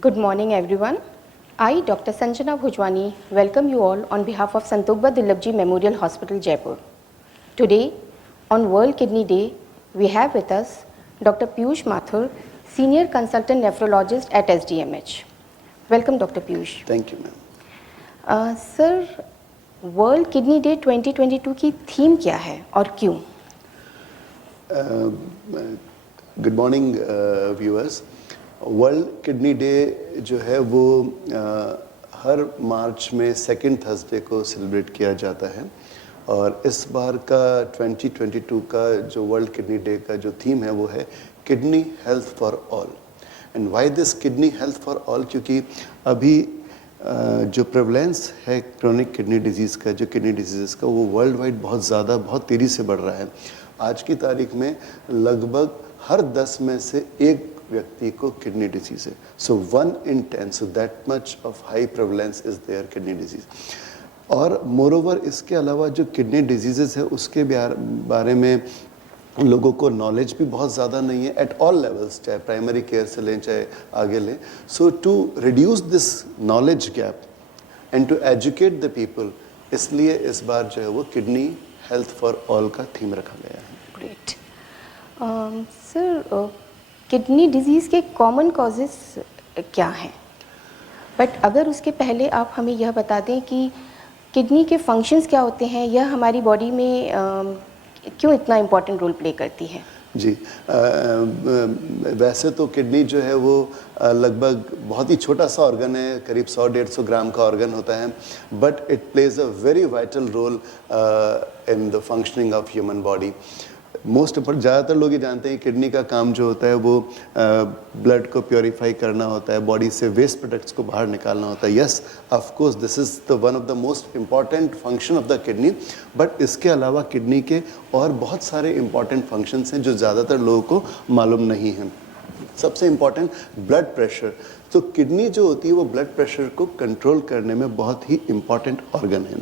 Good morning, everyone. I, Dr. Sanjana Bhujwani, welcome you all on behalf of Santokba Dullabji Memorial Hospital, Jaipur. Today, on World Kidney Day, we have with us Dr. Piyush Mathur, Senior Consultant Nephrologist at SDMH. Welcome, Dr. Piyush. Thank you, ma'am. Sir, world kidney day 2022 की theme क्या है और क्यों? Good morning viewers. World kidney day जो है वो हर मार्च में second Thursday को सेलिब्रेट किया जाता है और इस बार का 2022 का जो वर्ल्ड किडनी डे का जो थीम है वो है kidney health for all. And why this kidney health for all? क्योंकि अभी जो प्रेवलेंस है क्रोनिक किडनी डिजीज़ का, जो किडनी डिजीज़ का, वो वर्ल्ड वाइड बहुत ज़्यादा, बहुत तेज़ी से बढ़ रहा है। आज की तारीख में लगभग हर 10 में से एक व्यक्ति को किडनी डिजीज़ है। So 1 in 10, so that much of high prevalence is there kidney disease. और मोरोवर इसके अलावा जो किडनी डिजीज़ है उसके बारे में लोगों को नॉलेज भी बहुत ज़्यादा नहीं है एट ऑल लेवल्स, चाहे प्राइमरी केयर से लें चाहे आगे लें। So to reduce this knowledge gap and to educate the people, इसलिए इस बार जो है वो किडनी हेल्थ फॉर ऑल का थीम रखा गया है। ग्रेट सर, किडनी डिजीज़ के कॉमन कॉजेस क्या हैं? बट अगर उसके पहले आप हमें यह बता दें कि किडनी के फंक्शंस क्या होते हैं, यह हमारी बॉडी में क्यों इतना इम्पोर्टेंट रोल प्ले करती है? जी, वैसे तो किडनी जो है वो लगभग बहुत ही छोटा सा ऑर्गन है, करीब 100-150 ग्राम का ऑर्गन होता है, but it plays a very vital role in the functioning of human body. Most पर ज़्यादातर लोग ये जानते हैं किडनी का काम जो होता है वो ब्लड को प्योरीफाई करना होता है, बॉडी से वेस्ट प्रोडक्ट्स को बाहर निकालना होता है। Yes, of course this is the one of the most important function of the kidney, but इसके अलावा किडनी के और बहुत सारे इंपॉर्टेंट फंक्शंस हैं जो ज़्यादातर लोगों को मालूम नहीं हैं। सबसे इम्पॉर्टेंट ब्लड प्रेशर। तो किडनी जो होती है वो ब्लड प्रेशर को कंट्रोल करने में बहुत ही इम्पॉर्टेंट ऑर्गन है।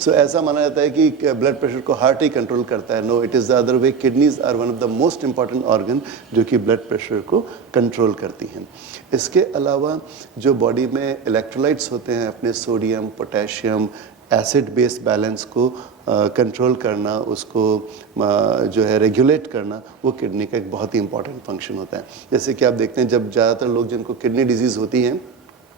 सो ऐसा माना जाता है कि ब्लड प्रेशर को हार्ट ही कंट्रोल करता है। No, it is the other way. Kidneys are one of the most important organ जो कि ब्लड प्रेशर को कंट्रोल करती हैं। इसके अलावा जो बॉडी में इलेक्ट्रोलाइट्स होते हैं, अपने sodium, potassium, acid base balance को कंट्रोल करना, उसको जो है रेगुलेट करना, वो किडनी का एक बहुत ही इंपॉर्टेंट फंक्शन होता है। जैसे कि आप देखते हैं जब ज़्यादातर लोग जिनको किडनी डिजीज़ होती है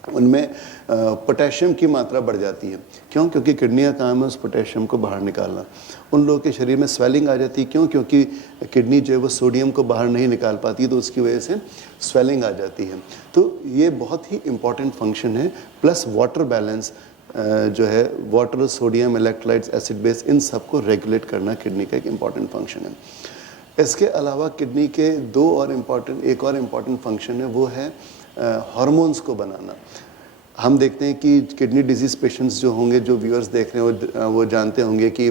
उनमें पोटेशियम की मात्रा बढ़ जाती है। क्यों? क्योंकि किडनी का काम है उस पोटेशियम को बाहर निकालना। उन लोगों के शरीर में स्वेलिंग आ जाती है। क्यों? क्योंकि किडनी जो है वो सोडियम को बाहर नहीं निकाल पाती, तो उसकी वजह से स्वेलिंग आ जाती है। तो ये बहुत ही इंपॉर्टेंट फंक्शन है। प्लस वाटर बैलेंस जो है, water, sodium, electrolytes, acid base, इन सबको रेगुलेट करना किडनी का एक इम्पॉर्टेंट फंक्शन है। इसके अलावा किडनी के एक और इम्पॉर्टेंट फंक्शन है, वो है हार्मोन्स को बनाना। हम देखते हैं कि किडनी डिजीज़ पेशेंट्स जो होंगे, जो व्यूअर्स देख रहे हैं, वो जानते होंगे कि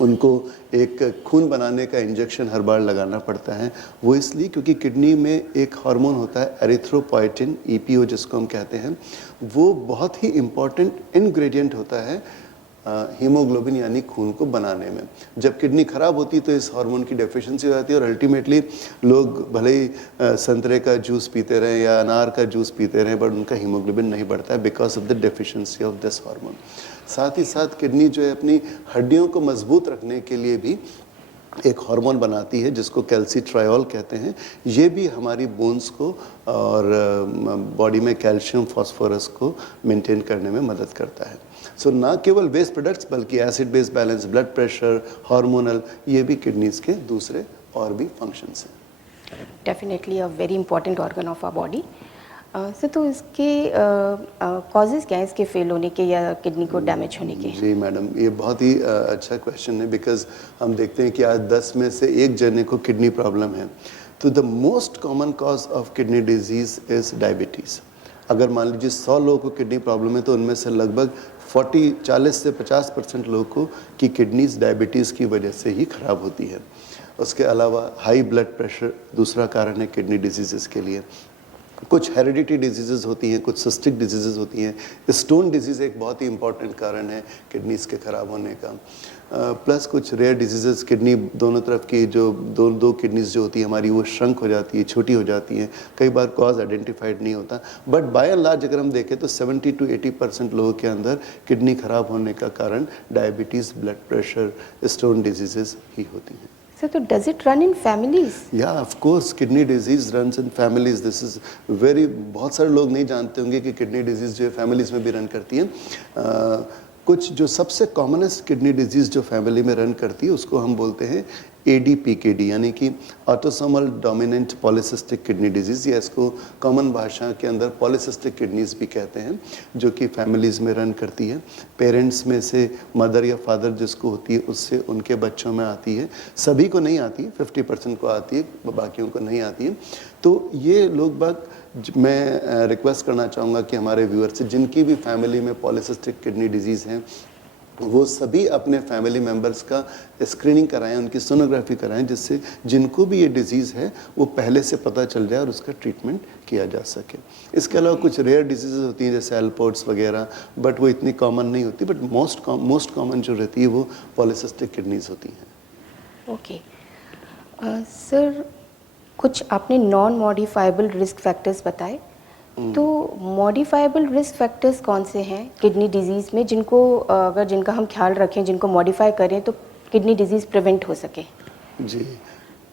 उनको एक खून बनाने का इंजेक्शन हर बार लगाना पड़ता है। वो इसलिए क्योंकि किडनी में एक हार्मोन होता है एरिथ्रोपोएटिन, EPO जिसको हम कहते हैं, वो बहुत ही इम्पॉर्टेंट इंग्रेडिएंट होता है हीमोग्लोबिन यानी खून को बनाने में। जब किडनी ख़राब होती तो इस हार्मोन की डेफिशिएंसी हो जाती है और अल्टीमेटली लोग भले ही संतरे का जूस पीते रहें या अनार का जूस पीते रहें, बट उनका हीमोग्लोबिन नहीं बढ़ता है because of the deficiency of this hormone. साथ ही साथ किडनी जो है अपनी हड्डियों को मजबूत रखने के लिए भी एक हार्मोन बनाती है जिसको कैल्सीट्रायोल कहते हैं। ये भी हमारी बोन्स को और बॉडी में कैल्शियम, फास्फोरस को मेंटेन करने में मदद करता है। सो ना केवल वेस्ट प्रोडक्ट्स बल्कि acid base balance, blood pressure, hormonal, ये भी किडनीज के दूसरे और भी फंक्शंस हैं। Definitely a very important organ of our body. Sir, तो इसके कॉजेज़ क्या हैं इसके फेल होने के या किडनी को डैमेज होने के? जी मैडम, ये बहुत ही अच्छा क्वेश्चन है बिकॉज हम देखते हैं कि आज 10 में से एक जने को किडनी प्रॉब्लम है। तो the most common cause of kidney disease is diabetes. अगर मान लीजिए 100 लोगों को किडनी प्रॉब्लम है तो उनमें से लगभग 40 से 50% लोगों को की किडनीज डायबिटीज़ की वजह से ही ख़राब होती है। उसके अलावा हाई ब्लड प्रेशर दूसरा कारण है किडनी डिजीज़ के लिए। कुछ हेरिडिटी डिजीजेज होती हैं, कुछ सिस्टिक डिजीजेज होती हैं। स्टोन डिजीज़ एक बहुत ही इंपॉर्टेंट कारण है किडनीज के ख़राब होने का। प्लस कुछ रेयर डिजीजेज, किडनी दोनों तरफ की जो दो किडनीज जो होती है हमारी, वो श्रंक हो जाती है, छोटी हो जाती हैं। कई बार कॉज आइडेंटिफाइड नहीं होता, बट बाय एंड लार्ज अगर हम देखें तो 70 to 80% लोगों के अंदर किडनी ख़राब होने का कारण diabetes, blood pressure, stone diseases ही होती हैं। So, does it run in families? या of course kidney disease runs in families. This is very, बहुत सारे लोग नहीं जानते होंगे कि किडनी डिजीज जो है फैमिलीज में भी रन करती है। कुछ जो सबसे कॉमनेस्ट किडनी डिजीज जो फैमिली में रन करती है उसको हम बोलते हैं ADPKD, यानी कि autosomal dominant polycystic kidney disease, या इसको कॉमन भाषा के अंदर पॉलीसिस्टिक किडनीज भी कहते हैं, जो कि फैमिलीज़ में रन करती है। पेरेंट्स में से मदर या फादर जिसको होती है उससे उनके बच्चों में आती है। सभी को नहीं आती है, 50% को आती है, बाकियों को नहीं आती है। तो ये लोग बाग, मैं रिक्वेस्ट करना चाहूँगा कि हमारे व्यूअर्स से जिनकी भी फैमिली में पॉलीसिस्टिक किडनी डिजीज़ हैं वो सभी अपने फैमिली मेम्बर्स का स्क्रीनिंग कराएं, उनकी सोनोग्राफी कराएं, जिससे जिनको भी ये डिजीज़ है वो पहले से पता चल जाए और उसका ट्रीटमेंट किया जा सके। इसके अलावा कुछ रेयर डिजीज़ होती हैं जैसे एल्पोर्ट्स वगैरह, बट वो इतनी कॉमन नहीं होती, बट मोस्ट कॉमन जो रहती है वो पॉलीसिस्टिक किडनीज होती हैं। ओके सर, कुछ आपने नॉन मॉडिफाइबल रिस्क फैक्टर्स बताए, तो मॉडिफाइबल रिस्क फैक्टर्स कौन से हैं किडनी डिजीज़ में, जिनको अगर जिनका हम ख्याल रखें, जिनको मॉडिफाई करें तो किडनी डिजीज़ प्रिवेंट हो सके? जी,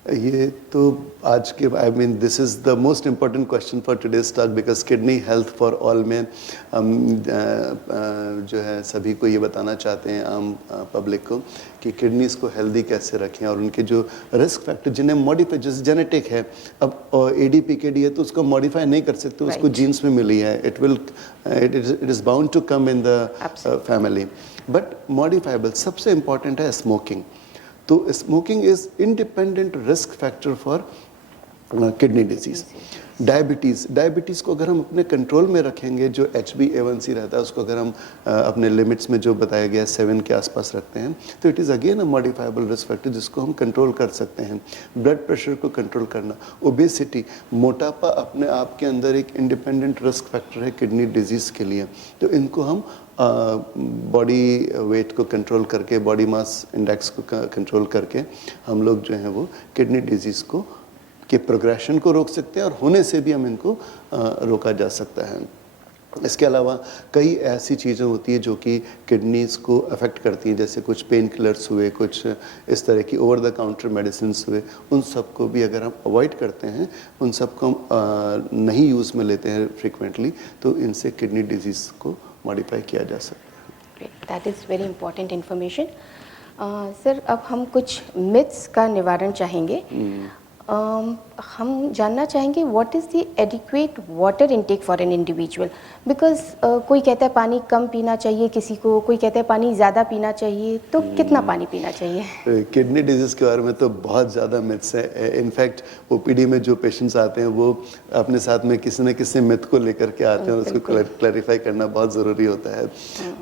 ये तो आज के, I mean this is the most important question for today's talk, because kidney health for all में हम जो है सभी को ये बताना चाहते हैं, आम पब्लिक को, कि किडनीज़ को हेल्दी कैसे रखें और उनके जो रिस्क फैक्टर जिन्हें मॉडिफाई, जैसे जेनेटिक है, अब ADPKD है तो उसको मॉडिफाई नहीं कर सकते, उसको जीन्स में मिली है, it is bound to come in the family. But modifiable सबसे इम्पॉर्टेंट है स्मोकिंग। तो smoking is independent risk factor for kidney disease. Diabetes को अगर हम अपने कंट्रोल में रखेंगे, जो HbA1c रहता है उसको अगर हम अपने लिमिट्स में जो बताया गया 7 के आसपास रखते हैं, तो it is again a modifiable risk factor जिसको हम कंट्रोल कर सकते हैं। ब्लड प्रेशर को कंट्रोल करना, ओबेसिटी, मोटापा अपने आप के अंदर एक इंडिपेंडेंट रिस्क फैक्टर है किडनी डिजीज़ के लिए। तो इनको हम बॉडी वेट को कंट्रोल करके, बॉडी मास इंडेक्स को कंट्रोल करके हम लोग जो हैं वो किडनी डिजीज़ को के प्रोग्रेशन को रोक सकते हैं और होने से भी हम इनको रोका जा सकता है। इसके अलावा कई ऐसी चीज़ें होती हैं जो कि किडनीज़ को अफेक्ट करती हैं, जैसे कुछ पेन किलर्स हुए, कुछ इस तरह की ओवर द काउंटर मेडिसिन्स हुए, उन सब को भी अगर हम अवॉइड करते हैं, उन सब को हम नहीं यूज़ में लेते हैं फ्रिक्वेंटली, तो इनसे किडनी डिजीज़ को मॉडिफाई किया जा सकता है। That is very important information. Sir, अब हम कुछ मिथ्स का निवारण चाहेंगे। हम जानना चाहेंगे what is the adequate water intake for an individual, because कोई कहता है पानी कम पीना चाहिए किसी को, कोई कहता है पानी ज़्यादा पीना चाहिए, तो कितना पानी पीना चाहिए? किडनी डिजीज़ के बारे में तो बहुत ज़्यादा मिथ्स है। इनफैक्ट OPD में जो पेशेंट्स आते हैं वो अपने साथ में किसी न किसी मिथ को लेकर के आते हैं और उसको क्लैरिफाई करना बहुत ज़रूरी होता है।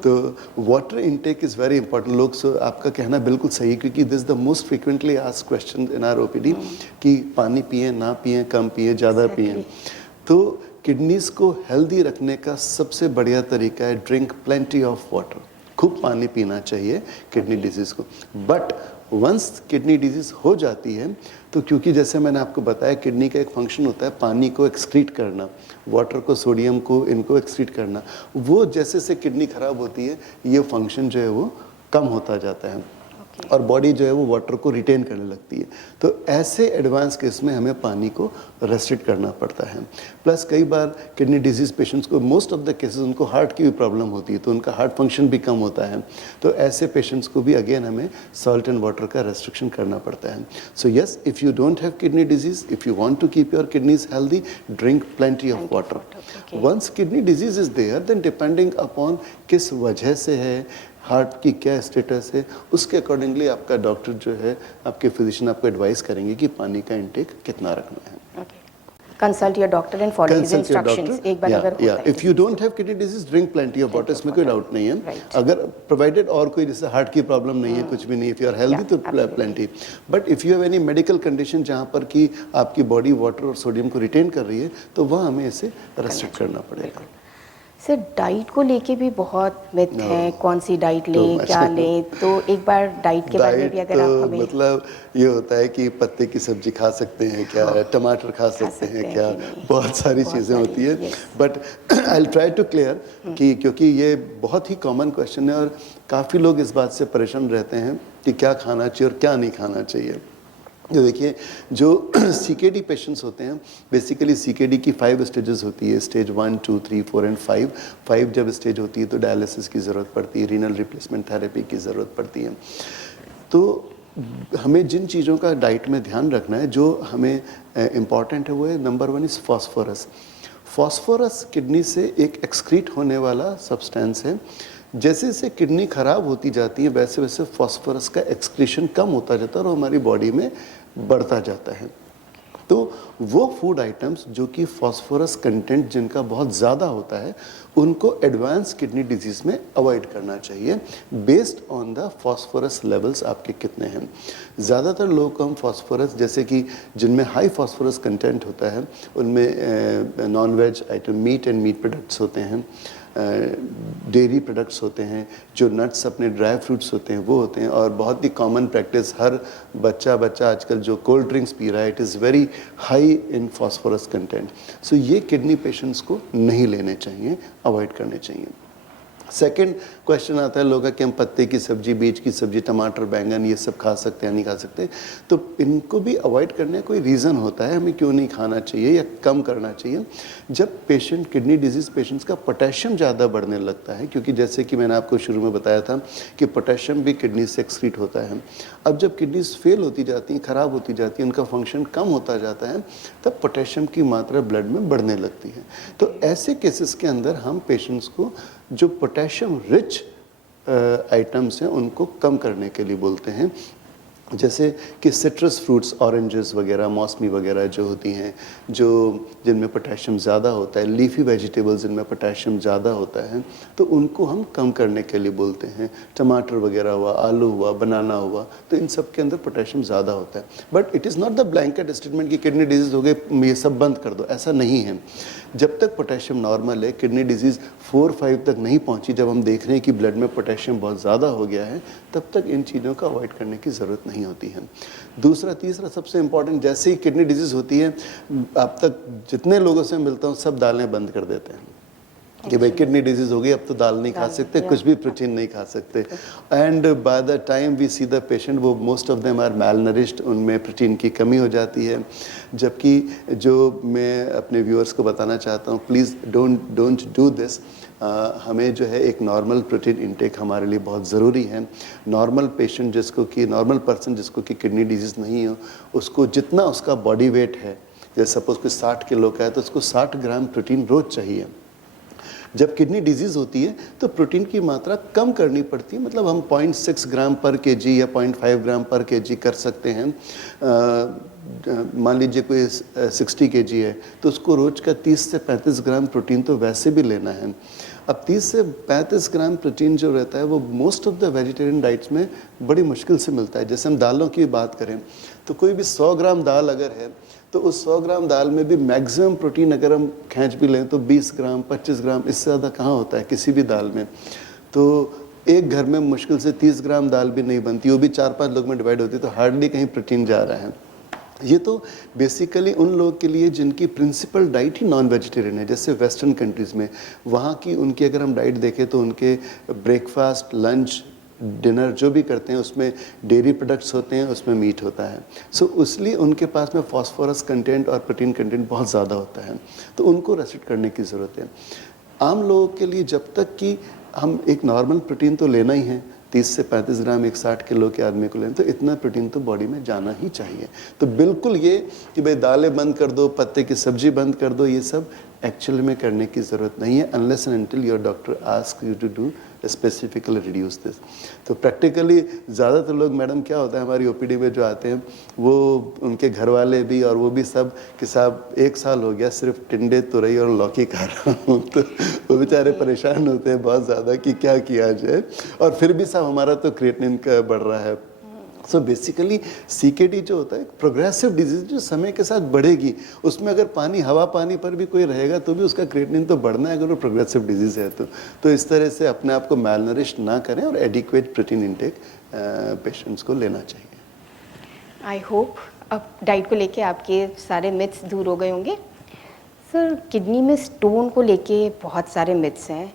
तो water intake is very important. लोग, सो आपका कहना बिल्कुल सही, क्योंकि this the most frequently asked question in our OPD कि पानी पिए, ना पिए, कम पिए, ज़्यादा पिए। तो किडनीज को हेल्दी रखने का सबसे बढ़िया तरीका है ड्रिंक प्लेंटी ऑफ वाटर। खूब पानी पीना चाहिए किडनी डिजीज़ को। बट वंस किडनी डिजीज़ हो जाती है तो, क्योंकि जैसे मैंने आपको बताया किडनी का एक फंक्शन होता है पानी को एक्सक्रीट करना, वाटर को, सोडियम को, इनको एक्सक्रीट करना, वो जैसे से किडनी खराब होती है ये फंक्शन जो है वो कम होता जाता है और बॉडी जो है वो वाटर को रिटेन करने लगती है। तो ऐसे एडवांस केस में हमें पानी को रेस्ट्रिक्ट करना पड़ता है। प्लस कई बार किडनी डिजीज़ पेशेंट्स को, मोस्ट ऑफ द केसेस उनको हार्ट की भी प्रॉब्लम होती है, तो उनका हार्ट फंक्शन भी कम होता है। तो ऐसे पेशेंट्स को भी अगेन हमें सॉल्ट एंड वाटर का रेस्ट्रिक्शन करना पड़ता है। So yes, if you don't have kidney disease, if you want to keep your kidneys healthy, drink plenty of water. Once kidney disease is there, then depending upon किस वजह से है, heart की क्या स्टेटस है, उसके अकॉर्डिंगली आपका doctor जो है, आपके फिजिशियन आपको एडवाइस करेंगे कि पानी का इंटेक कितना रखना है। consult your doctor and follow his Consult your instructions. doctor. एक बार Yeah, अगर होता yeah. है If you don't have kidney disease, drink plenty of water. इसमें कोई डाउट नहीं है. Right. अगर provided और कोई जैसे हार्ट की प्रॉब्लम नहीं है, कुछ भी नहीं, if you are healthy तो plenty. But if you have any medical condition जहाँ पर कि आपकी बॉडी वाटर और सोडियम को रिटेन कर रही है, तो वहाँ हमें इसे रेस्ट्रिक्ट करना पड़ेगा. सर डाइट को लेके भी बहुत मिथ है, कौन सी डाइट लें, क्या लें, तो एक बार डाइट के बारे में भी अगर आप हमें. मतलब ये होता है कि पत्ते की सब्जी खा सकते हैं क्या, टमाटर खा सकते हैं क्या, बहुत सारी चीज़ें होती है. But I will try to clear कि क्योंकि ये बहुत ही कॉमन क्वेश्चन है और काफ़ी लोग इस बात से परेशान रहते हैं कि क्या खाना चाहिए और क्या नहीं खाना चाहिए. तो देखिए, जो CKD पेशेंट्स होते हैं, बेसिकली CKD की 5 स्टेजेस होती है, स्टेज 1, 2, 3, 4 एंड 5 जब स्टेज होती है तो डायलिसिस की ज़रूरत पड़ती है, रीनल रिप्लेसमेंट थेरेपी की ज़रूरत पड़ती है. तो हमें जिन चीज़ों का डाइट में ध्यान रखना है, जो हमें इम्पॉर्टेंट है, वो है number 1 is phosphorus. Phosphorus kidney से एक एक्सक्रीट होने वाला सब्सटेंस है. जैसे जैसे किडनी खराब होती जाती है वैसे वैसे फॉस्फोरस का एक्सक्रीशन कम होता जाता है और हमारी बॉडी में बढ़ता जाता है. तो वो फूड आइटम्स जो कि फॉस्फोरस कंटेंट जिनका बहुत ज़्यादा होता है, उनको एडवांस किडनी डिजीज़ में अवॉइड करना चाहिए based on the phosphorus levels आपके कितने हैं. ज़्यादातर लोगों को हम फॉस्फोरस, जैसे कि जिनमें हाई फॉस्फोरस कंटेंट होता है उनमें non veg item, meat and meat products होते हैं, डेयरी प्रोडक्ट्स होते हैं, जो नट्स अपने ड्राई फ्रूट्स होते हैं वो होते हैं. और बहुत ही कॉमन प्रैक्टिस, हर बच्चा आजकल जो कोल्ड ड्रिंक्स पी रहा है, it is very high in phosphorus content. So ये किडनी पेशेंट्स को नहीं लेने चाहिए, अवॉइड करने चाहिए. सेकेंड क्वेश्चन आता है लोगों का कि हम पत्ते की सब्जी, बीज की सब्जी, टमाटर, बैंगन ये सब खा सकते हैं नहीं खा सकते. तो इनको भी अवॉइड करने का कोई रीज़न होता है हमें क्यों नहीं खाना चाहिए या कम करना चाहिए. जब पेशेंट, किडनी डिजीज़ पेशेंट्स का पोटेशियम ज़्यादा बढ़ने लगता है, क्योंकि जैसे कि मैंने आपको शुरू में बताया था कि पोटेशियम भी किडनी से एक्सक्रीट होता है. अब जब किडनीज फेल होती जाती हैं, ख़राब होती जाती हैं, उनका फंक्शन कम होता जाता है, तब पोटेशियम की मात्रा ब्लड में बढ़ने लगती है. तो ऐसे केसेस के अंदर हम पेशेंट्स को जो पोटेशियम रिच आइटम्स हैं उनको कम करने के लिए बोलते हैं. जैसे कि सिट्रस फ्रूट्स, ऑरेंजेस वगैरह, मौसमी वगैरह जो होती हैं, जो जिनमें पोटेशियम ज़्यादा होता है, लीफी वेजिटेबल्स जिनमें पोटेशियम ज़्यादा होता है, तो उनको हम कम करने के लिए बोलते हैं. टमाटर वगैरह हुआ, आलू हुआ, बनाना हुआ, तो इन सब के अंदर पोटेशियम ज़्यादा होता है. But it is not the blanket statement कि किडनी डिजीज़ हो गई ये सब बंद कर दो, ऐसा नहीं है. जब तक पोटेशियम नॉर्मल है, किडनी डिजीज़ 4-5 तक नहीं पहुंची, जब हम देख रहे हैं कि ब्लड में पोटेशियम बहुत ज़्यादा हो गया है, तब तक इन चीज़ों का अवॉइड करने की ज़रूरत नहीं होती है. दूसरा, तीसरा सबसे इम्पॉर्टेंट, जैसे ही किडनी डिजीज़ होती है, अब तक जितने लोगों से मिलता हूँ सब दालें बंद कर देते हैं कि भाई किडनी डिजीज हो गई, अब तो दाल नहीं खा सकते, कुछ भी प्रोटीन नहीं खा सकते. And by the time we see the patient, वो most of them are malnourished, उनमें प्रोटीन की कमी हो जाती है. जबकि जो मैं अपने व्यूअर्स को बताना चाहता हूँ, प्लीज़ डोंट डू दिस. हमें जो है एक नॉर्मल प्रोटीन इंटेक हमारे लिए बहुत ज़रूरी है. नॉर्मल पेशेंट जिसको कि, नॉर्मल पर्सन जिसको कि किडनी डिजीज़ नहीं हो, उसको जितना उसका बॉडी वेट है, जैसे सपोज कोई 60 किलो का है तो उसको 60 ग्राम प्रोटीन रोज़ चाहिए. जब किडनी डिजीज़ होती है तो प्रोटीन की मात्रा कम करनी पड़ती है. मतलब हम 0.6 ग्राम पर केजी या 0.5 ग्राम पर केजी कर सकते हैं. मान लीजिए कोई 60 केजी है तो उसको रोज़ का 30 से 35 ग्राम प्रोटीन तो वैसे भी लेना है. अब 30 से 35 ग्राम प्रोटीन जो रहता है वो most of the vegetarian diets में बड़ी मुश्किल से मिलता है. जैसे हम दालों की बात करें तो कोई भी 100 ग्राम दाल अगर है तो उस 100 ग्राम दाल में भी मैक्सिमम प्रोटीन अगर हम खींच भी लें तो 20 ग्राम 25 ग्राम, इससे ज़्यादा कहाँ होता है किसी भी दाल में. तो एक घर में मुश्किल से 30 ग्राम दाल भी नहीं बनती, वो भी 4-5 लोग में डिवाइड होती है, तो हार्डली कहीं प्रोटीन जा रहा है. ये तो बेसिकली उन लोगों के लिए जिनकी प्रिंसिपल डाइट ही नॉन वेजिटेरियन है. जैसे वेस्टर्न कंट्रीज़ में, वहाँ की उनकी अगर हम डाइट देखें तो उनके ब्रेकफास्ट, लंच, डिनर जो भी करते हैं उसमें डेयरी प्रोडक्ट्स होते हैं, उसमें मीट होता है. सो इसलिए उनके पास में फॉस्फोरस कंटेंट और प्रोटीन कंटेंट बहुत ज़्यादा होता है, तो उनको रेस्ट्रिक्ट करने की ज़रूरत है. आम लोगों के लिए जब तक कि हम एक नॉर्मल प्रोटीन तो लेना ही है, 30 से 35 ग्राम एक 60 किलो के आदमी को लें तो इतना प्रोटीन तो बॉडी में जाना ही चाहिए. तो बिल्कुल ये कि भाई दालें बंद कर दो, पत्ते की सब्जी बंद कर दो, ये सब एक्चुअली में करने की ज़रूरत नहीं है, unless and until your doctor ask you to do specifically reduce this. तो प्रैक्टिकली ज़्यादातर लोग मैडम क्या होता है हमारी ओपीडी में जो आते हैं वो उनके घर वाले भी और वो भी सब कि साहब 1 साल हो गया सिर्फ टिंडे तुरई और लौकी खा रहा हूँ। तो वो बेचारे परेशान होते हैं बहुत ज़्यादा कि क्या किया जाए, और फिर भी साहब हमारा तो क्रिएटिनिन का बढ़ रहा है। सो बेसिकली सीकेडी जो होता है प्रोग्रेसिव डिजीज जो समय के साथ बढ़ेगी, उसमें अगर पानी हवा पानी पर भी कोई रहेगा तो भी उसका क्रिएटिनिन तो बढ़ना है अगर वो प्रोग्रेसिव डिजीज है तो इस तरह से अपने आप को मैलनरिश ना करें और एडिक्वेट प्रोटीन इंटेक पेशेंट्स को लेना चाहिए। आई होप अब डाइट को लेके आपके सारे मिथ्स दूर हो गए होंगे। सर, किडनी में स्टोन को लेके बहुत सारे मिथ्स हैं।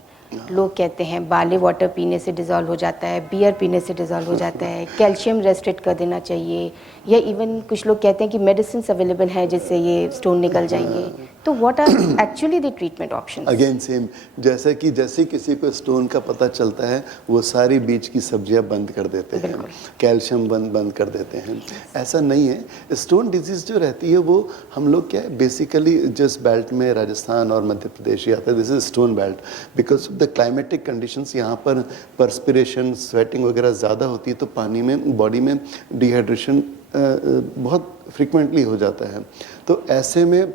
लोग कहते हैं बाले वाटर पीने से डिज़ोल्व हो जाता है, बियर पीने से डिज़ोल्व हो जाता है, कैल्शियम रेस्ट्रिक्ट कर देना चाहिए, या इवन कुछ लोग कहते हैं कि मेडिसिन अवेलेबल हैं जिससे ये स्टोन निकल जाएंगे। तो what are actually the treatment options? Again same, जैसे किसी को स्टोन का पता चलता है वो सारी बीज की सब्जियां बंद कर देते हैं, कैल्शियम बंद कर देते हैं। ऐसा नहीं है। स्टोन डिजीज जो रहती है वो हम लोग क्या है बेसिकली जिस बेल्ट में राजस्थान और मध्य प्रदेश ही आता है, this is stone belt. Because the climatic conditions यहाँ पर पर्सपिरेशन स्वेटिंग वगैरह ज़्यादा होती है तो पानी में बॉडी में डिहाइड्रेशन बहुत फ्रिक्वेंटली हो जाता है, तो ऐसे में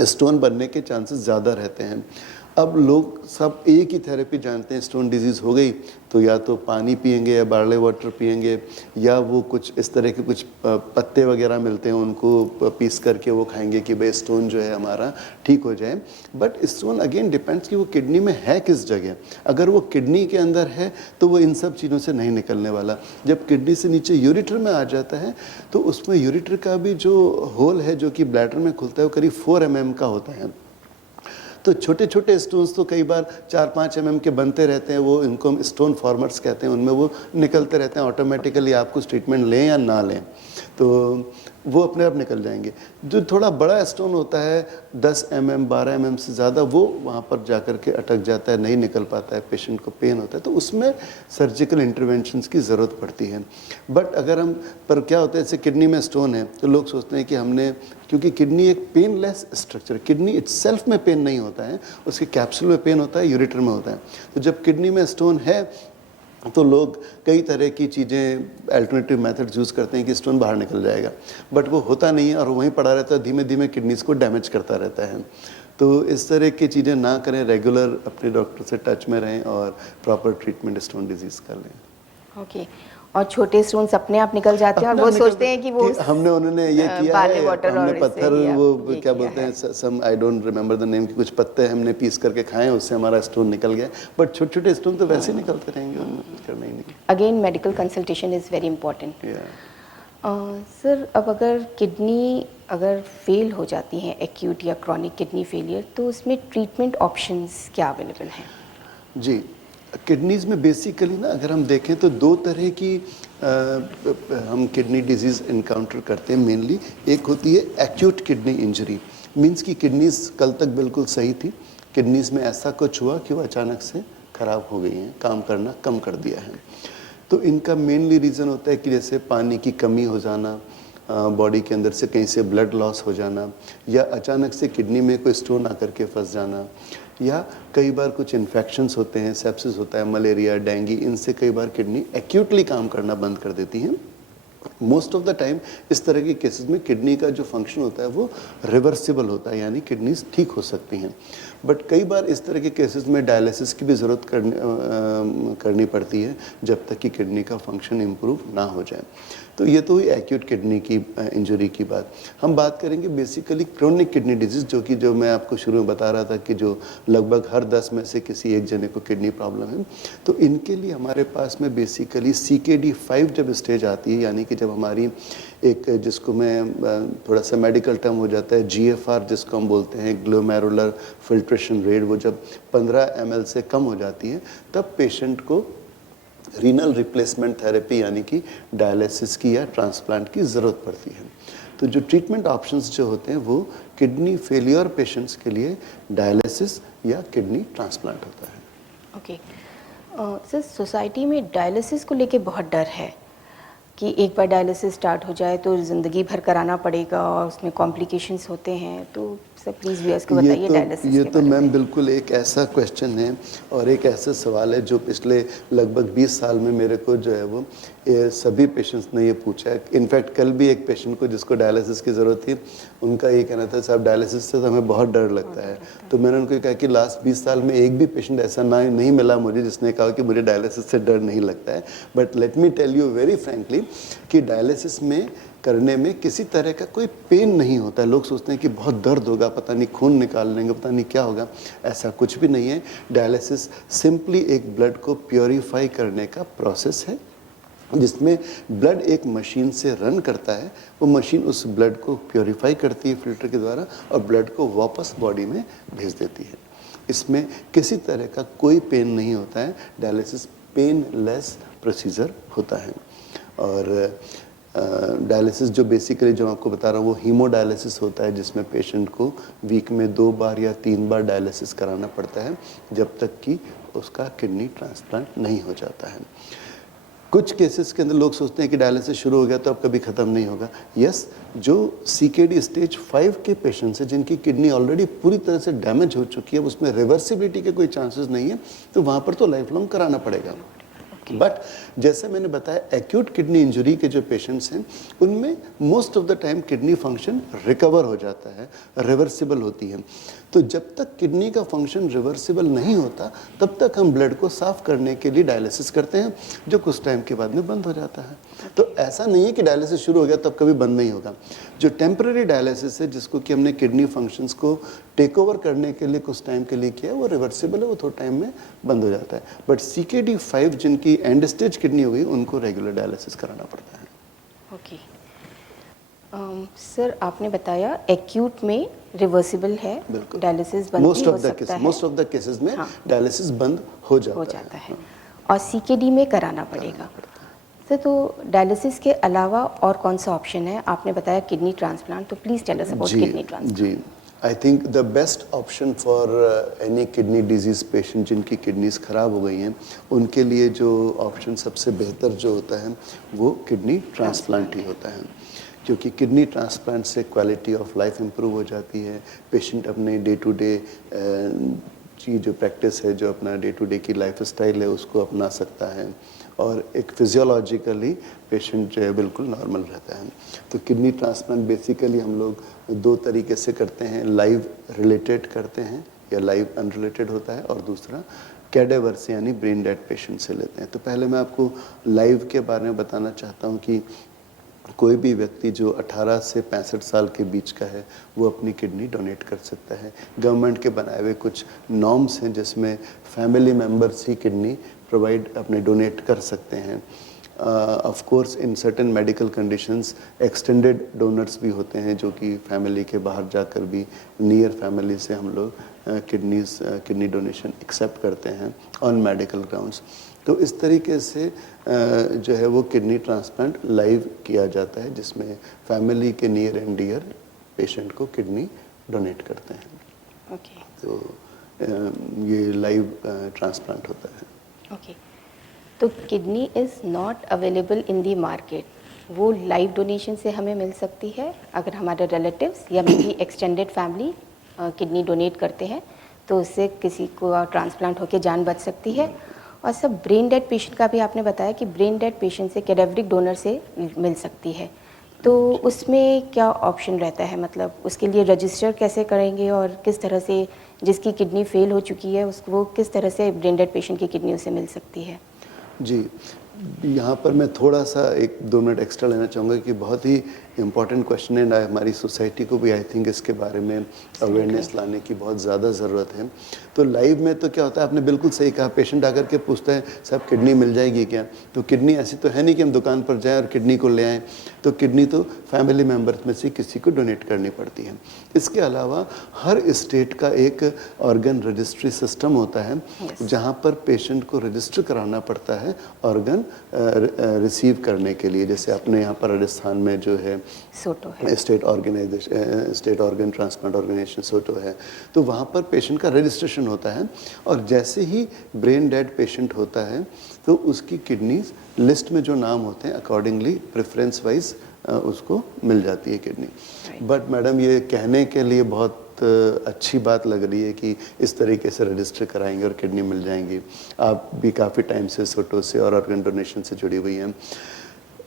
स्टोन बनने के चांसेस ज़्यादा रहते हैं। अब लोग सब एक ही थेरेपी जानते हैं, स्टोन डिजीज़ हो गई तो या तो पानी पिएंगे या बार्ले वाटर पिएंगे या वो कुछ इस तरह के कुछ पत्ते वगैरह मिलते हैं उनको पीस करके वो खाएंगे कि भाई स्टोन जो है हमारा ठीक हो जाए। बट स्टोन अगेन डिपेंड्स कि वो किडनी में है किस जगह। अगर वो किडनी के अंदर है तो वो इन सब चीज़ों से नहीं निकलने वाला। जब किडनी से नीचे यूरिटर में आ जाता है तो उसमें यूरिटर का भी जो होल है जो कि ब्लैडर में खुलता है वो करीब 4 mm का होता है। तो छोटे छोटे स्टोन्स तो कई बार 4-5 mm के बनते रहते हैं, वो इनको हम स्टोन फॉर्मर्स कहते हैं, उनमें वो निकलते रहते हैं ऑटोमेटिकली, आप कुछ ट्रीटमेंट लें या ना लें तो वो अपने आप निकल जाएंगे। जो थोड़ा बड़ा स्टोन होता है 10 mm 12 mm से ज़्यादा वो वहाँ पर जाकर के अटक जाता है, नहीं निकल पाता है, पेशेंट को पेन होता है, तो उसमें सर्जिकल इंटरवेंशंस की ज़रूरत पड़ती है। बट अगर हम पर क्या होता है जैसे किडनी में स्टोन है तो लोग सोचते हैं कि हमने, क्योंकि किडनी एक पेनलेस स्ट्रक्चर, किडनी इटसेल्फ में पेन नहीं होता है, उसके कैप्सूल में पेन होता है, यूरेटर में होता है। तो जब किडनी में स्टोन है तो लोग कई तरह की चीज़ें अल्टरनेटिव मेथड्स यूज़ करते हैं कि स्टोन बाहर निकल जाएगा, बट वो होता नहीं है और वहीं पड़ा रहता है, धीमे धीमे किडनीज को डैमेज करता रहता है। तो इस तरह की चीज़ें ना करें, रेगुलर अपने डॉक्टर से टच में रहें और प्रॉपर ट्रीटमेंट स्टोन डिजीज़ कर लें। ओके। और छोटे स्टोन्स अपने आप निकल जाते हैं और वो सोचते हैं कि वो उन्होंने ये किया है, हमने पत्थर वो क्या बोलते हैं some I don't remember the name, कि कुछ पत्ते हमने पीस करके खाए उससे हमारा स्टोन निकल गया। बट छोटे छोटे स्टोन तो वैसे ही निकलते रहेंगे, उनको करना ही नहीं। Again medical consultation is very important. Sir, अब अगर किडनी अगर फेल हो जाती हैं, एक्यूट या क्रॉनिक किडनी फेलियर, तो उसमें ट्रीटमेंट ऑप्शंस क्या अवेलेबल हैं? जी, किडनीज़ में बेसिकली ना अगर हम देखें तो 2 तरह की हम किडनी डिजीज़ इनकाउंटर करते हैं मेनली। एक होती है एक्यूट किडनी इंजरी, मींस कि किडनीज़ कल तक बिल्कुल सही थी, किडनीज़ में ऐसा कुछ हुआ कि वो अचानक से ख़राब हो गई हैं, काम करना कम कर दिया है। तो इनका मेनली रीज़न होता है कि जैसे पानी की कमी हो जाना, बॉडी के अंदर से कहीं से ब्लड लॉस हो जाना, या अचानक से किडनी में कोई स्टोन आकर के फंस जाना, या कई बार कुछ इन्फेक्शंस होते हैं, सेप्सिस होता है, मलेरिया, डेंगू, इनसे कई बार किडनी एक्यूटली काम करना बंद कर देती हैं। मोस्ट ऑफ द टाइम इस तरह के केसेस में किडनी का जो फंक्शन होता है वो रिवर्सिबल होता है, यानी किडनीज ठीक हो सकती हैं। बट कई बार इस तरह के केसेस में डायलिसिस की भी ज़रूरत करनी पड़ती है जब तक कि किडनी का फंक्शन इम्प्रूव ना हो जाए। तो ये तो हुई एक्यूट किडनी की इंजरी की बात। हम बात करेंगे बेसिकली क्रोनिक किडनी डिजीज़, जो मैं आपको शुरू में बता रहा था कि जो लगभग हर 10 में से किसी एक जने को किडनी प्रॉब्लम है। तो इनके लिए हमारे पास में बेसिकली CKD5 जब स्टेज आती है, यानी कि जब हमारी एक, जिसको मैं थोड़ा सा मेडिकल टर्म हो जाता है, GFR जिसको हम बोलते हैं, ग्लोमेरुलर फिल्ट्रेशन रेट, वो जब 15 ml से कम हो जाती है, तब पेशेंट को रीनल रिप्लेसमेंट थेरेपी यानी कि डायलिसिस की या ट्रांसप्लांट की ज़रूरत पड़ती है। तो जो ट्रीटमेंट ऑप्शंस जो होते हैं वो किडनी फेलियर पेशेंट्स के लिए डायलिसिस या किडनी ट्रांसप्लांट होता है। ओके सर, सोसाइटी में डायलिसिस को लेके बहुत डर है कि एक बार डायलिसिस स्टार्ट हो जाए तो ज़िंदगी भर कराना पड़ेगा और उसमें कॉम्प्लिकेशंस होते हैं। तो सर प्लीज़ व्यूअर्स को बताइए डायलिसिस ये के तो बारे में। मैम बिल्कुल एक ऐसा क्वेश्चन है और एक ऐसा सवाल है जो पिछले लगभग 20 साल में मेरे को जो है वो सभी पेशेंट्स ने ये पूछा है। इनफैक्ट कल भी एक पेशेंट को जिसको डायलिसिस की ज़रूरत थी, उनका ये कहना था साहब डायलिसिस से तो हमें बहुत डर लगता है। तो मैंने उनको कहा कि लास्ट 20 साल में एक भी पेशेंट ऐसा नहीं मिला मुझे जिसने कहा कि मुझे डायलिसिस से डर नहीं लगता है। But let me tell you very frankly कि डायलिसिस में करने में किसी तरह का कोई पेन नहीं होता है। लोग सोचते हैं कि बहुत दर्द होगा, पता नहीं खून निकाल लेंगे, पता नहीं क्या होगा। ऐसा कुछ भी नहीं है। डायलिसिस सिंपली एक ब्लड को प्योरीफाई करने का प्रोसेस है जिसमें ब्लड एक मशीन से रन करता है। वो मशीन उस ब्लड को प्योरीफाई करती है फिल्टर के द्वारा और ब्लड को वापस बॉडी में भेज देती है। इसमें किसी तरह का कोई पेन नहीं होता है। डायलिसिस पेनलेस प्रोसीजर होता है। और डायलिसिस जो बेसिकली जो आपको बता रहा हूँ वो हीमोडायलिसिस होता है जिसमें पेशेंट को वीक में 2 बार या 3 बार डायलिसिस कराना पड़ता है जब तक कि उसका किडनी ट्रांसप्लांट नहीं हो जाता है। कुछ केसेस के अंदर लोग सोचते हैं कि डायलिसिस शुरू हो गया तो अब कभी ख़त्म नहीं होगा। यस, जो CKD स्टेज 5 के पेशेंट्स हैं जिनकी किडनी ऑलरेडी पूरी तरह से डैमेज हो चुकी है, उसमें रिवर्सिबिलिटी के कोई चांसेस नहीं है, तो वहाँ पर तो लाइफ लॉन्ग कराना पड़ेगा। बट जैसे मैंने बताया एक्यूट किडनी इंजरी के जो पेशेंट्स हैं उनमें most of the time kidney function recover हो जाता है, रिवर्सिबल होती है। तो जब तक किडनी का फंक्शन रिवर्सिबल नहीं होता तब तक हम ब्लड को साफ करने के लिए डायलिसिस करते हैं जो कुछ टाइम के बाद में बंद हो जाता है। तो ऐसा नहीं है कि डायलिसिस शुरू हो गया तब कभी बंद नहीं होगा। जो टेम्पररी डायलिसिस है जिसको कि हमने किडनी फंक्शंस को टेक ओवर करने के लिए कुछ टाइम के लिए किया, वो रिवर्सिबल है, वो थोड़ा टाइम में बंद हो जाता है। बट CKD 5 जिनकी एंड स्टेज किडनी हो गई उनको रेगुलर डायलिसिस कराना पड़ता है। ओके सर, आपने बताया एक्यूट में रिवर्सिबल है, डायलिसिस बंद भी हो सकता है। मोस्ट ऑफ द केसेस में डायलिसिस बंद हो जाता है। और CKD में कराना पड़ेगा। सर तो डायलिसिस के अलावा और कौन सा ऑप्शन है? आपने बताया किडनी ट्रांसप्लांट, तो please tell us about kidney transplant. जी, I think the best option for any kidney disease patient जिनकी किडनीज ख़राब हो गई हैं उनके लिए जो ऑप्शन सबसे बेहतर जो होता है वो किडनी ट्रांसप्लांट ही होता है। क्योंकि किडनी ट्रांसप्लांट से क्वालिटी ऑफ लाइफ इम्प्रूव हो जाती है। पेशेंट अपने डे टू डे की जो प्रैक्टिस है, जो अपना डे टू डे की लाइफ स्टाइल है उसको अपना सकता है और एक फिजियोलॉजिकली पेशेंट जो है बिल्कुल नॉर्मल रहता है। तो किडनी ट्रांसप्लांट बेसिकली हम लोग 2 तरीके से करते हैं। लाइव रिलेटेड करते हैं या लाइव अनरिलेटेड होता है, और दूसरा कैडेवर से यानी ब्रेन डेड पेशेंट से लेते हैं। तो पहले मैं आपको लाइव के बारे में बताना चाहता हूँ कि कोई भी व्यक्ति जो 18 से 65 साल के बीच का है वो अपनी किडनी डोनेट कर सकता है। गवर्नमेंट के बनाए हुए कुछ नॉर्म्स हैं जिसमें फैमिली मेम्बर्स ही किडनी प्रोवाइड अपने डोनेट कर सकते हैं। Of course in certain medical conditions extended donors भी होते हैं जो कि फैमिली के बाहर जाकर भी नियर फैमिली से हम लोग किडनी डोनेशन एक्सेप्ट करते हैं ऑन मेडिकल ग्राउंड्स। तो इस तरीके से जो है वो किडनी ट्रांसप्लांट लाइव किया जाता है जिसमें फैमिली के नियर एंड डियर पेशेंट को किडनी डोनेट करते हैं। ओके। तो ये लाइव ट्रांसप्लांट होता है। ओके। तो kidney is not available in the market, वो लाइव डोनेशन से हमें मिल सकती है अगर हमारे रिलेटिव्स या मेरी एक्सटेंडेड फैमिली किडनी डोनेट करते हैं तो उससे किसी को ट्रांसप्लांट होकर जान बच सकती है। और सब ब्रेन डेड पेशेंट का भी आपने बताया कि ब्रेन डेड पेशेंट से कैडेवरिक डोनर से मिल सकती है, तो उसमें क्या ऑप्शन रहता है? मतलब उसके लिए रजिस्टर कैसे करेंगे और किस तरह से जिसकी किडनी फेल हो चुकी है उसको वो किस तरह से ब्रेन डेड पेशेंट की किडनी उसे मिल सकती है? जी, यहाँ पर मैं थोड़ा सा 1-2 मिनट एक्स्ट्रा लेना चाहूँगा कि बहुत ही इम्पॉर्टेंट क्वेश्चन है। हमारी सोसाइटी को भी आई थिंक इसके बारे में अवेयरनेस लाने की बहुत ज़्यादा ज़रूरत है। तो लाइव में तो क्या होता है, आपने बिल्कुल सही कहा, पेशेंट आकर के पूछता है साहब किडनी मिल जाएगी क्या? तो किडनी ऐसी तो है नहीं कि हम दुकान पर जाएं और किडनी को ले आएँ। तो किडनी तो फैमिली मेम्बर्स में से किसी को डोनेट करनी पड़ती है। इसके अलावा हर स्टेट का एक ऑर्गन रजिस्ट्री सिस्टम होता है जहाँ पर पेशेंट को रजिस्टर कराना पड़ता है ऑर्गन रिसीव करने के लिए। जैसे अपने यहाँ पर राजस्थान में जो है सोटो है, स्टेट ऑर्गन ट्रांसप्लांट ऑर्गेनाइजेशन सोटो है, तो वहाँ पर पेशेंट का रजिस्ट्रेशन होता है और जैसे ही ब्रेन डेड पेशेंट होता है तो उसकी किडनीज लिस्ट में जो नाम होते हैं अकॉर्डिंगली प्रेफरेंस वाइज उसको मिल जाती है किडनी। बट मैडम ये कहने के लिए बहुत अच्छी बात लग रही है कि इस तरीके से रजिस्टर कराएंगे और किडनी मिल जाएंगी। आप भी काफ़ी टाइम से सोटो से और ऑर्गन डोनेशन से जुड़ी हुई हैं।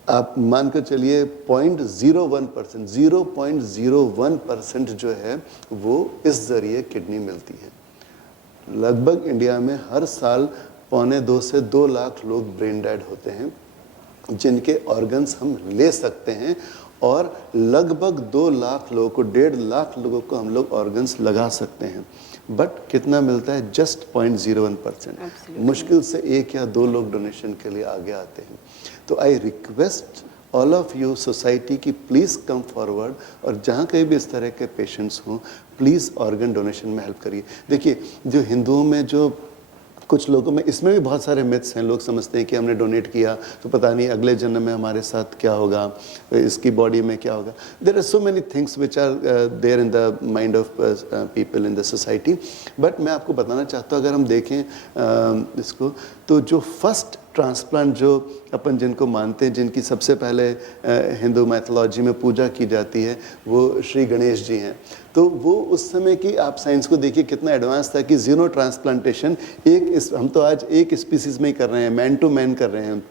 आप मान कर चलिए 0.01%, 0.01% जो है वो इस ज़रिए किडनी मिलती है। लगभग इंडिया में हर साल 1.25 से 2 लाख लोग ब्रेन डेड होते हैं जिनके ऑर्गन्स हम ले सकते हैं, और लगभग 2 लाख लोगों को, 1.5 लाख लोगों को हम लोग ऑर्गन्स लगा सकते हैं। बट कितना मिलता है? जस्ट 0.01%। मुश्किल से 1 या 2 लोग डोनेशन के लिए आगे आते हैं। तो I request all of you society की प्लीज़ कम फॉरवर्ड, और जहाँ कहीं भी इस तरह के पेशेंट्स हों प्लीज़ ऑर्गन डोनेशन में हेल्प करिए। देखिए, जो हिंदुओं में जो कुछ लोगों में, इसमें भी बहुत सारे मिथ्स हैं। लोग समझते हैं कि हमने डोनेट किया तो पता नहीं अगले जन्म में हमारे साथ क्या होगा, इसकी बॉडी में क्या होगा। There are so many things which are there in the mind of people in the society. But मैं आपको बताना चाहता हूँ, अगर हम देखें इसको, तो जो फर्स्ट ट्रांसप्लांट जो अपन जिनको मानते हैं, जिनकी सबसे पहले हिंदू मैथोलॉजी में पूजा की जाती है, वो श्री गणेश जी हैं। तो वो उस समय की आप साइंस को देखिए कितना एडवांस था कि जीनो ट्रांसप्लांटेशन, हम तो आज एक स्पीसीज में ही कर रहे हैं, मैन टू मैन कर रहे हैं,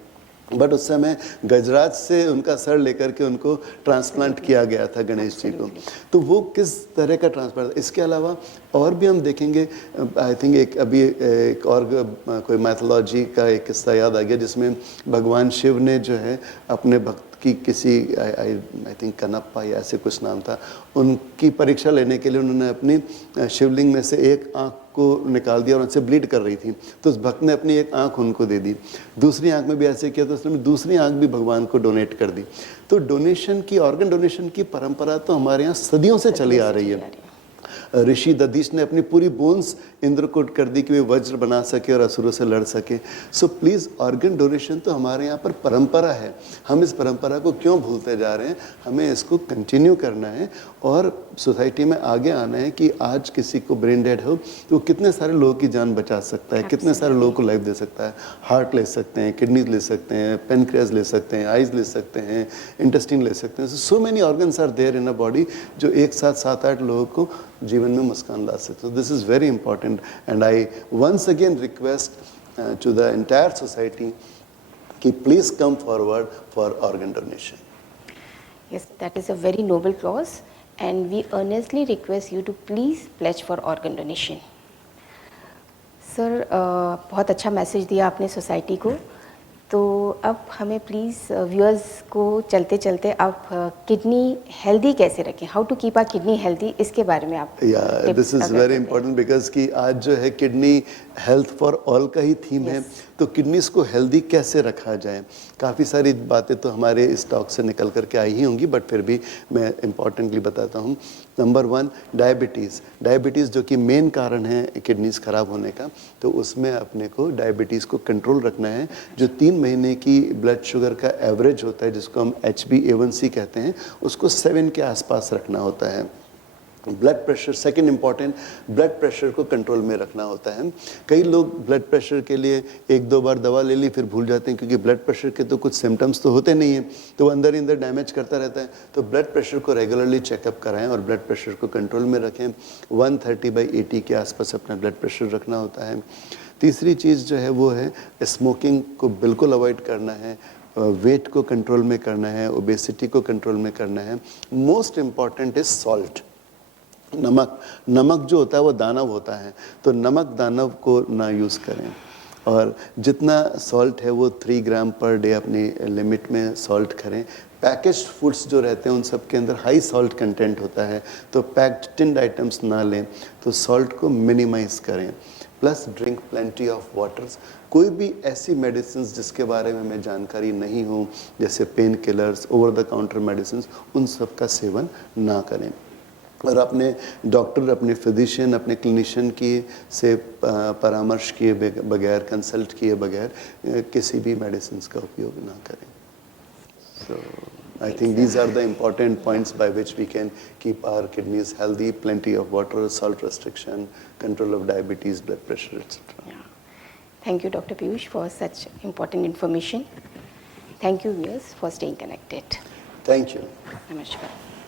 बट उस समय गजराज से उनका सर लेकर के उनको ट्रांसप्लांट किया गया था गणेश जी को। तो वो किस तरह का ट्रांसप्लांट। इसके अलावा और भी हम देखेंगे, आई थिंक एक और कोई मैथोलॉजी का एक किस्सा याद आ गया जिसमें भगवान शिव ने जो है अपने भक्त की किसी आई थिंक कनप्पा या ऐसे कुछ नाम था, उनकी परीक्षा लेने के लिए उन्होंने अपनी शिवलिंग में से एक आँख को निकाल दिया और उनसे ब्लीड कर रही थी। तो उस भक्त ने अपनी एक आँख उनको दे दी। दूसरी आँख में भी ऐसे किया तो उसने दूसरी आँख भी भगवान को डोनेट कर दी। तो डोनेशन की, ऑर्गन डोनेशन की परंपरा तो हमारे यहाँ सदियों से चली आ रही है। ऋषि दधीच ने अपनी पूरी बोन्स इंद्र को कर दी कि वे वज्र बना सके और असुरों से लड़ सके। सो प्लीज़, ऑर्गन डोनेशन तो हमारे यहाँ पर परंपरा है। हम इस परंपरा को क्यों भूलते जा रहे हैं? हमें इसको कंटिन्यू करना है और सोसाइटी में आगे आना है कि आज किसी को ब्रेन डेड हो तो कितने सारे लोगों की जान बचा सकता है, कितने सारे लोगों को लाइफ दे सकता है। हार्ट ले सकते हैं, किडनीज ले सकते हैं, पेनक्रियाज ले सकते हैं, आइज ले सकते हैं, इंटेस्टाइन ले सकते हैं। So many organs are there in a body जो एक साथ 7-8 लोगों को जीवन में मुस्कान ला सकते। This is very important and I once again request to the entire society कि please come forward for organ donation. Yes, that is a very noble cause, and we earnestly request you to please pledge for organ donation. Sir, बहुत अच्छा message दिया आपने society को। तो अब हमें please viewers को चलते चलते आप किडनी हेल्दी कैसे रखें, how to keep our kidney healthy, इसके बारे में आप। This is very important because कि आज जो है किडनी हेल्थ फॉर ऑल का ही थीम है। तो किडनीज को हेल्दी कैसे रखा जाए, काफ़ी सारी बातें तो हमारे इस टॉक से निकल करके आई ही होंगी, बट फिर भी मैं इम्पॉर्टेंटली बताता हूँ। नंबर 1, डायबिटीज़ जो कि मेन कारण है किडनीज ख़राब होने का। तो उसमें अपने को डायबिटीज़ को कंट्रोल रखना है। जो 3 महीने की ब्लड शुगर का एवरेज होता है, जिसको हम HbA1c कहते हैं, उसको 7 के आसपास रखना होता है। Blood pressure, second important, blood pressure को कंट्रोल में रखना होता है। कई लोग ब्लड प्रेशर के लिए 1-2 बार दवा ले ली फिर भूल जाते हैं, क्योंकि ब्लड प्रेशर के तो कुछ सिम्टम्स तो होते नहीं हैं, तो वो अंदर ही अंदर डैमेज करता रहता है। तो ब्लड प्रेशर को रेगुलरली चेकअप कराएं और ब्लड प्रेशर को कंट्रोल में रखें। 130/80 के आसपास अपना ब्लड प्रेशर रखना होता है। तीसरी चीज़ जो है वो है स्मोकिंग को बिल्कुल अवॉइड करना है, वेट को कंट्रोल में करना है, ओबेसिटी को कंट्रोल में करना है। मोस्ट इम्पॉर्टेंट इज सॉल्ट, नमक जो होता है वो दानव होता है, तो नमक दानव को ना यूज़ करें। और जितना सॉल्ट है वो 3 ग्राम पर डे अपनी लिमिट में सॉल्ट करें। पैकेज्ड फूड्स जो रहते हैं उन सब के अंदर हाई सॉल्ट कंटेंट होता है, तो पैक्ड टिन्ड आइटम्स ना लें, तो सॉल्ट को मिनिमाइज करें। Plus drink plenty of waters. कोई भी ऐसी मेडिसिन जिसके बारे में हमें जानकारी नहीं हो, जैसे pain killers, over the counter medicine, उन सब का सेवन ना करें। और अपने डॉक्टर, अपने फिजिशियन, अपने क्लिनिशियन की से परामर्श किए बगैर, कंसल्ट किए बगैर किसी भी मेडिसिन का उपयोग ना करें। सो I think these are the important points by which we can keep our kidneys healthy: plenty of water, salt restriction, control of diabetes, blood pressure, etc. Yeah. Thank you, Dr. Piyush, for such important information. Thank you, viewers, for staying connected. Thank you. Namaskar.